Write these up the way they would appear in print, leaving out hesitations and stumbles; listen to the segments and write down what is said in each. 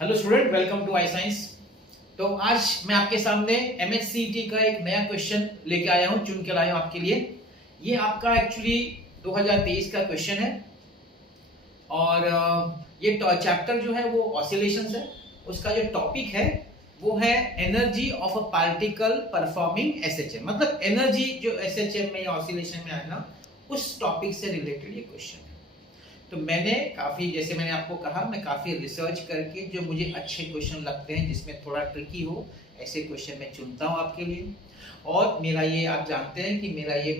Hello student, welcome to I science. तो आज मैं आपके सामने एमएचसीईटी का एक नया क्वेश्चन लेके आया हूं, चुन के लाया हूं आपके लिए। ये आपका एक्चुअली 2023 का क्वेश्चन है और ये चैप्टर जो है वो ऑसिलेशंस है। उसका जो टॉपिक है वो है energy of a particle performing SHM, मतलब एनर्जी जो एसएचएम में या ऑसिलेशन में आए ना, उस टॉपिक से रिलेटेड ये क्वेश्चन है। तो मैंने काफी, जैसे मैंने आपको कहा, मैं काफी रिसर्च करके जो मुझे अच्छे क्वेश्चन लगते हैं जिसमें थोड़ा ट्रिकी हो, ऐसे क्वेश्चन मैं चुनता हूं आपके लिए। और मेरा ये, आप जानते हैं कि मेरा ये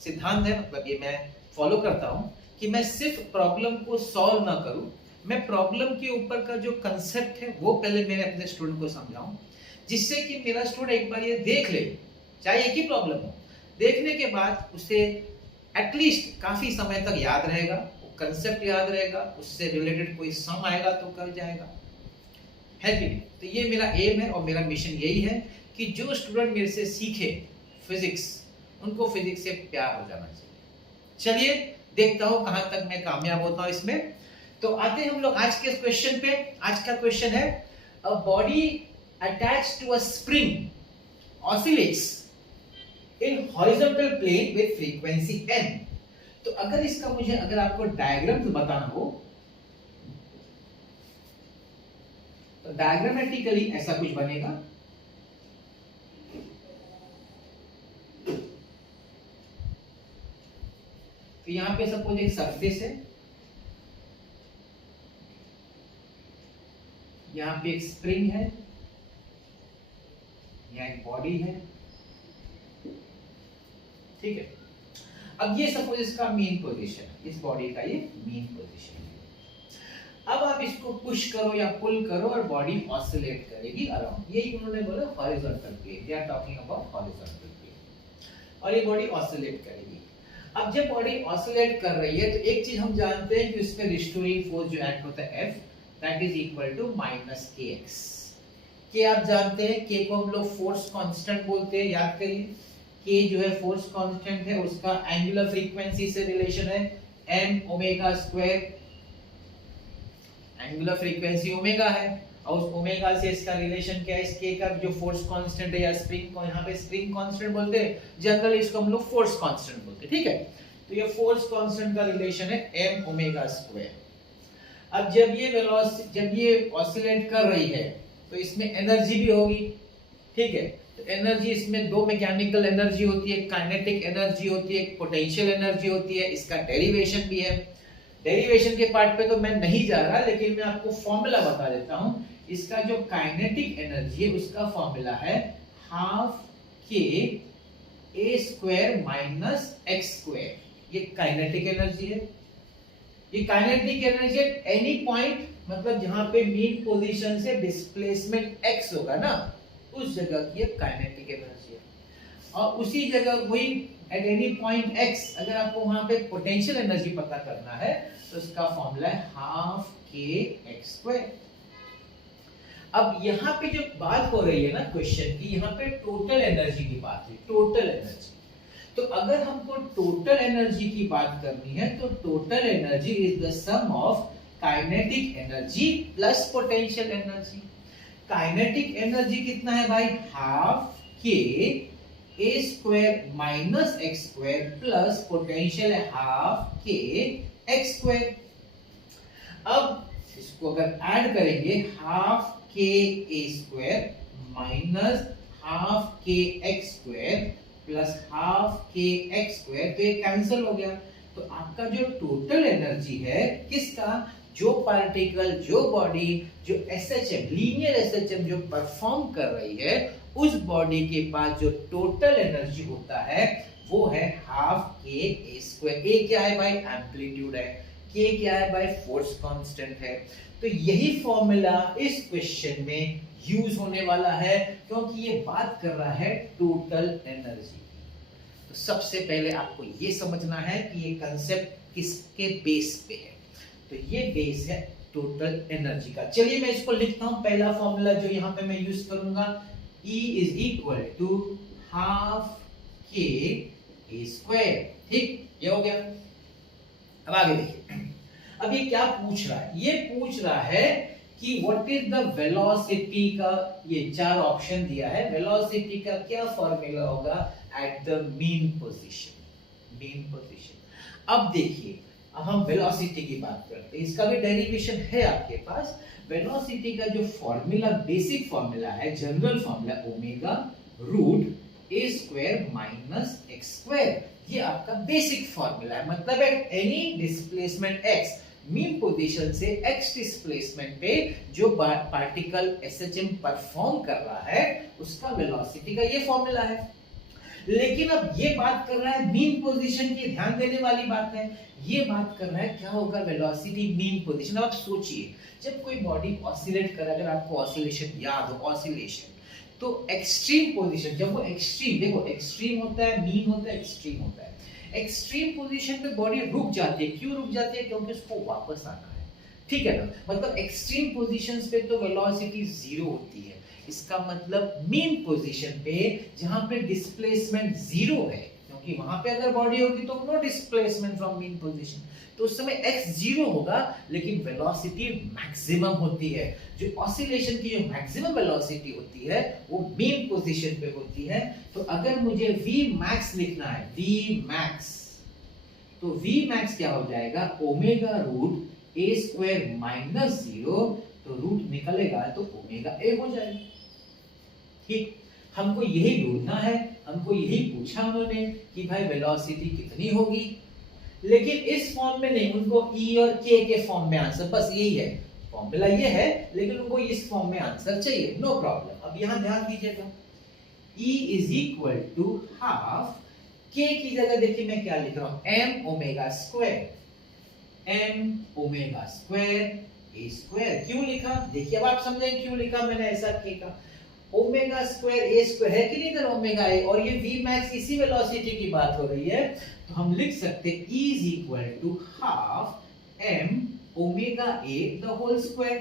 सिद्धांत है, मतलब ये मैं फॉलो करता हूं कि मैं सिर्फ प्रॉब्लम को सॉल्व ना करूं, मैं प्रॉब्लम के ऊपर का जो कंसेप्ट है वो पहले मैं अपने स्टूडेंट को समझाऊं, जिससे कि मेरा स्टूडेंट एक बार ये देख ले, चाहे एक ही प्रॉब्लम हो, देखने के बाद उसे एटलीस्ट काफी समय तक याद रहेगा, वो कंसेप्ट याद रहेगा, उससे रिलेटेड कोई सम आएगा तो कर जाएगा, है कि नहीं। तो ये मेरा एम है और मेरा मिशन यही है कि जो स्टूडेंट मेरे से सीखे फिजिक्स, उनको फिजिक्स से प्यार हो जाना चाहिए। चलिए देखता हूं कहां तक मैं कामयाब होता हूं इसमें। तो आते हैं हम लोग आज के क्वेश्चन पे। आज का क्वेश्चन है, a body attached to a spring oscillates in horizontal plane with frequency n। तो अगर इसका मुझे, अगर आपको डायग्राम बताना हो तो डायग्रामेटिकली ऐसा कुछ बनेगा। तो यहां पे सपोज एक सरफेस है, यहां पे एक स्प्रिंग है, यहां एक बॉडी है, ठीक है। अब ये सपोज इसका मीन पोजीशन है, इस बॉडी का ये मीन पोजीशन है। अब आप इसको पुश करो या पुल करो और बॉडी ऑसिलेट करेगी अराउंड, यही उन्होंने बोला horizontal plane, they are talking about horizontal plane, और ये बॉडी ऑसिलेट करेगी। अब जब बॉडी ऑसिलेट कर रही है तो एक चीज हम जानते हैं कि उसमें रिस्टोरिंग फोर्स जो एक्ट होता है F, that is equal to minus kx। के आप जानते हैं, के को हम लोग फोर्स कांस्टेंट बोलते हैं, याद करिए। के जो है फोर्स कांस्टेंट है, उसका एंगुलर फ्रीक्वेंसी से रिलेशन है m omega square, angular frequency omega है, और उस ओमेगा से इसका रिलेशन क्या है, इस के का जो फोर्स कांस्टेंट है, या स्प्रिंग को यहाँ पे स्प्रिंग कांस्टेंट बोलते हैं, जनरली इसको हम लोग फोर्स कांस्टेंट बोलते हैं, ठीक है। तो ये फोर्स कांस्टेंट का रिलेशन है m ओमेगा स्क्वायर। अब जब ये वेलोसिटी, जब ये ऑसिलेट कर रही है तो इसमें एनर्जी भी होगी, ठीक है। तो एनर्जी, इसमें दो मैकेनिकल एनर्जी होती है, काइनेटिक एनर्जी होती है, पोटेंशियल एनर्जी होती है, इसका डेरिवेशन भी है। डेरिवेशन के पार्ट पे तो मैं नहीं जा रहा, लेकिन मैं आपको फॉर्मूला बता देता हूं। इसका जो काइनेटिक एनर्जी है उसका फॉर्मूला है half k a square minus x square, ये काइनेटिक एनर्जी है। ये kinetic energy at any point, मतलब जहां पे मीन पोजीशन से डिस्प्लेसमेंट x होगा ना, उस जगह की काइनेटिक एनर्जी है। और उसी जगह वही एट एनी पॉइंट x, अगर आपको वहां पे पोटेंशियल एनर्जी पता करना है तो उसका फॉर्मूला है हाफ के एक्स स्क्वायर। अब यहाँ पे जो बात हो रही है ना क्वेश्चन की, यहाँ पे टोटल एनर्जी की बात है, टोटल एनर्जी। तो अगर हमको टोटल एनर्जी की बात करनी है तो total energy is the sum of kinetic energy plus potential energy. Kinetic energy कितना है भाई, half k a square minus x square plus potential है हाफ के एक्स स्क्वायर। अब इसको अगर ऐड करेंगे, half k a square minus half k x square plus half k x square, तो ये कैंसिल हो गया। तो आपका जो टोटल एनर्जी है किसका, जो पार्टिकल, जो बॉडी, जो एसएचएम, लीनियर एसएचएम जो परफॉर्म कर रही है, उस बॉडी के पास जो टोटल एनर्जी होता है वो है हाफ के ए स्क्वायर। ए क्या है भाई, एम्पलीट्यूड है, के क्या है भाई, फोर्स कांस्टेंट है। तो यही फॉर्मूला इस क्वेश्चन में यूज होने वाला है, क्योंकि ये बात कर रहा है टोटल एनर्जी। तो सबसे पहले आपको ये समझना है कि ये कंसेप्ट किसके बेस पे है। तो ये बेस है टोटल एनर्जी का। चलिए मैं इसको लिखता हूं, पहला फॉर्मूला जो यहां पे मैं यूज करूंगा, E is equal to half k a square, ठीक, ये हो गया। अब आगे देखिए, अब ये क्या पूछ रहा है, ये पूछ रहा है कि व्हाट इज द वेलोसिटी का, ये चार ऑप्शन दिया है, वेलोसिटी का क्या फॉर्मूला होगा at the mean position, mean position. अब देखिए, अब हम वेलोसिटी की बात करते हैं, इसका भी डेरिवेशन है आपके पास। वेलोसिटी का जो फॉर्मूला, बेसिक फॉर्मूला है, जनरल फॉर्मूला, ओमेगा रूट ए स्क्वायर माइनस एक्स स्क्वायर, ये आपका बेसिक फॉर्मूला है। मतलब at any displacement x, mean position से x डिस्प्लेसमेंट पे जो पार्टिकल SHM परफॉर्म कर रहा है उसका वेलोसिटी का ये फॉर्मूला है। लेकिन अब ये बात कर रहा है मीन पोजीशन की, ध्यान देने वाली बात है, ये बात कर रहा है क्या होगा वेलोसिटी मीन पोजीशन। अब आप सोचिए, जब कोई बॉडी ऑसिलेट कर, अगर आपको ऑसिलेशन याद हो, ऑसिलेशन तो एक्सट्रीम पोजीशन, जब वो एक्सट्रीम, देखो एक्सट्रीम होता है, मीन होता है, एक्सट्रीम होता है। एक्सट्रीम पोजीशन पे बॉडी रुक जाती है, क्यों रुक जाती है? क्योंकि उसको वापस आना है, ठीक है ना। मतलब एक्सट्रीम पोजीशंस पे तो वेलोसिटी जीरो होती है, इसका मतलब मीन पोजीशन पे जहां पे डिस्प्लेसमेंट जीरो है, क्योंकि वहां पे अगर बॉडी होगी तो no displacement from mean position, तो उस समय x जीरो होगा, लेकिन वेलोसिटी मैक्सिमम होती है। जो ऑसिलेशन की जो मैक्सिमम वेलोसिटी होती है वो मीन पोजीशन पे होती है। तो अगर मुझे v max लिखना है, v max, तो v max क्या हो जाएगा? Omega root a square minus zero, तो रूट निकलेगा तो ओमेगा a हो जाएगा। ठीक, हमको यही ढूंढना है, हमको यही पूछा उन्होंने कि भाई वेलोसिटी कितनी होगी, लेकिन इस फॉर्म में नहीं, उनको E और K के फॉर्म में आंसर, बस यही है फॉर्मूला, ये है, लेकिन उनको इस फॉर्म में आंसर चाहिए, नो प्रॉब्लम। अब यहां ध्यान दीजिएगा, E is equal to half, K की जगह देखिए मैं क्या लिख रहा हूं, m omega square, m omega square a square. क्यों लिखा? देखिए अब आप समझेंगे क्यों लिखा मैंने ऐसा K का। ओमेगा स्क्वायर ए स्क्वायर है कि नहीं इधर ओमेगा ए, और ये v मैक्स इसी वेलोसिटी की बात हो रही है, तो हम लिख सकते E is equal to half m omega a the whole square.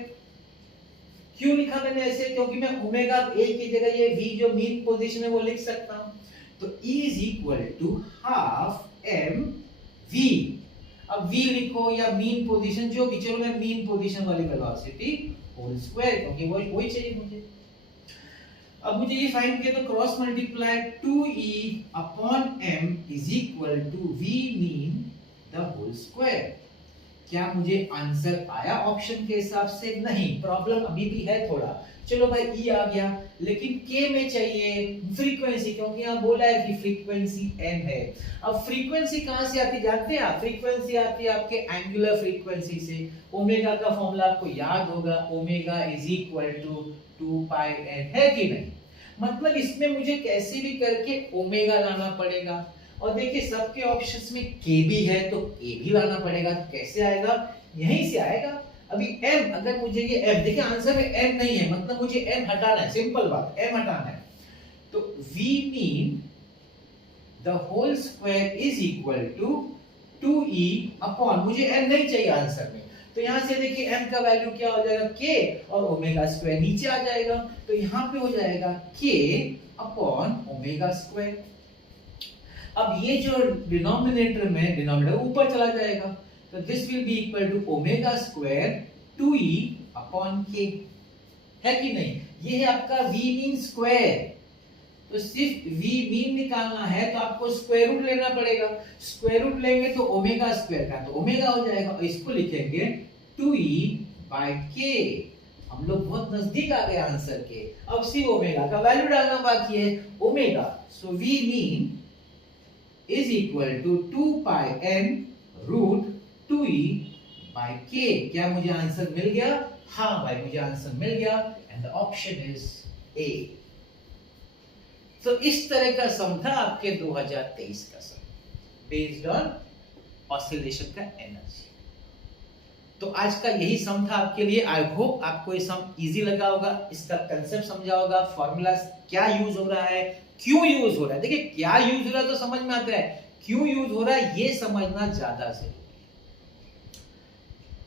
क्यों लिखा मैंने ऐसे? क्योंकि मैं ओमेगा ए की जगह ये v जो मीन पोजीशन है वो लिख सकता हूं, तो E is equal to half m v। अब v लिखो या मीन पोजीशन जो भी, चलो मैं मीन पोजीशन वाली वेलोसिटी होल स्क्वायर, क्योंकि वही चाहिए मुझे। अब मुझे ये फाइंड किया, तो cross multiply 2e upon m is equal to v mean the whole square. क्या मुझे आंसर आया ऑप्शन के हिसाब से? नहीं, प्रॉब्लम अभी भी है थोड़ा। चलो भाई e आ गया, लेकिन k में चाहिए फ्रीक्वेंसी, क्योंकि यहां बोला है कि फ्रीक्वेंसी n है। अब फ्रीक्वेंसी कहां से आती जानते हैं आप? फ्रीक्वेंसी आती है आपके एंगुलर फ्रीक्वेंसी से। ओमेगा का फॉर्मूला आपको याद होगा, omega is equal to 2 pi n, है कि नहीं? मतलब इसमें मुझे कैसे भी करके ओमेगा लाना पड़ेगा, और देखिए सबके ऑप्शंस में k भी है तो a भी लाना पड़ेगा। कैसे आएगा? यहीं से आएगा। अभी m, अगर मुझे ये m, देखिए आंसर में m नहीं है, मतलब मुझे m हटाना है, सिंपल बात, m हटाना है। तो v mean the whole square is equal to 2e upon, मुझे m नहीं चाहिए आंसर में, तो यहां से देखिए m का वैल्यू क्या हो जाएगा? k, और ओमेगा स्क्वायर नीचे आ जाएगा, तो यहां पे हो जाएगा k अपॉन ओमेगा स्क्वायर। अब ये जो डिनोमिनेटर में, डिनोमिनेटर ऊपर चला जाएगा, तो this will be equal to omega square 2e upon k, है कि नहीं? ये है आपका v मीन स्क्वायर। तो सिर्फ v मीन निकालना है तो आपको स्क्वायर रूट लेना पड़ेगा। स्क्वायर रूट लेंगे तो ओमेगा स्क्वायर का तो ओमेगा हो जाएगा, और इसको लिखेंगे 2e by k। हम लोग बहुत नजदीक आ गए आंसर के। अब सिर्फ ओमेगा का वैल्यू डालना बाकी है, omega, so v mean is equal to 2 pi n root 2e by k। क्या मुझे आंसर मिल गया? हाँ भाई मुझे आंसर मिल गया, and the option is A। तो इस तरह का सम था आपके 2023 का सम, बेस्ड ऑन ऑसिलेशन का एनर्जी। तो आज का यही सम था आपके लिए। आई होप आपको ये सम इजी लगा होगा, इसका कंसेप्ट समझा होगा, फॉर्मूला क्या यूज हो रहा है, क्यों यूज हो रहा है। देखिए क्या यूज हो रहा है तो समझ में आता है, क्यों यूज हो रहा है ये समझना ज्यादा जरूरी है।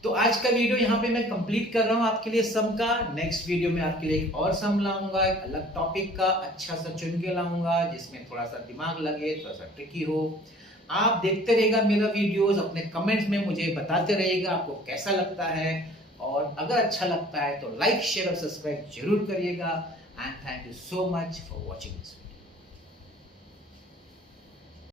तो आज का वीडियो यहाँ पे मैं कंप्लीट कर रहा हूँ आपके लिए सम का। नेक्स्ट वीडियो में आपके लिए एक और सम लाऊंगा, एक अलग टॉपिक का, अच्छा सा चुन के लाऊंगा जिसमें थोड़ा सा दिमाग लगे, थोड़ा सा ट्रिकी हो। आप देखते रहिएगा मेरा वीडियोस, अपने कमेंट्स में मुझे बताते रहिएगा आपको कैसा लगता है, और अगर अच्छा लगता है तो लाइक शेयर और सब्सक्राइब जरूर करिएगा and thank you so much for watching this.